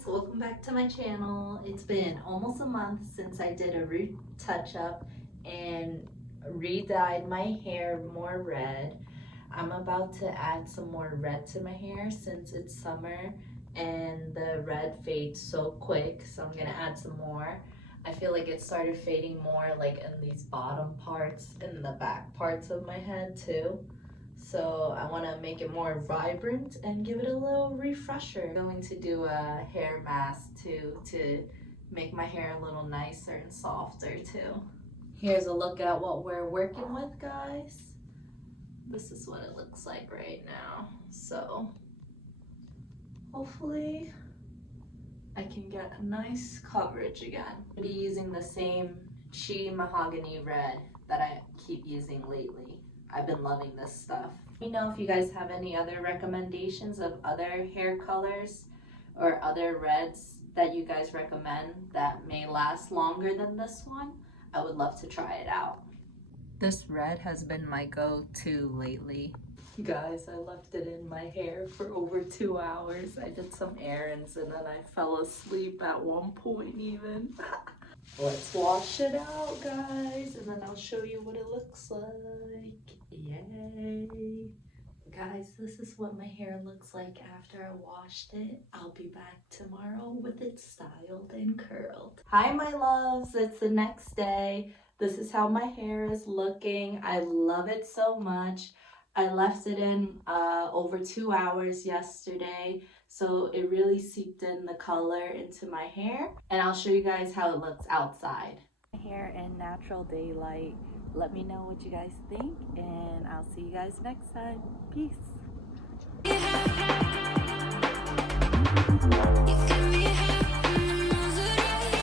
Girlies, welcome back to my channel. It's been almost a month since I did a root touch-up and re-dyed my hair more red. I'm about to add some more red to my hair since it's summer and the red fades so quick, so I'm gonna add some more. I feel like it started fading more like in these bottom parts and the back parts of my head too. So I want to make it more vibrant and give it a little refresher. I'm going to do a hair mask too to make my hair a little nicer and softer too. Here's a look at what we're working with, guys. This is what it looks like right now. So hopefully I can get a nice coverage again. I'll be using the same Chi Mahogany Red that I keep using lately. I've been loving this stuff. Let me know if you guys have any other recommendations of other hair colors or other reds that you guys recommend that may last longer than this one. I would love to try it out. This red has been my go-to lately. Guys, I left it in my hair for over 2 hours. I did some errands and then I fell asleep at one point even. Let's wash it out, guys, and then I'll show you what it looks like. Yay! Guys, this is what my hair looks like after I washed it. I'll be back tomorrow with it styled and curled. Hi, my loves. It's the next day. This is how my hair is looking. I love it so much. I left it in over 2 hours yesterday, so it really seeped in the color into my hair, and I'll show you guys how it looks outside. Hair in natural daylight. Let me know what you guys think, and I'll see you guys next time. Peace.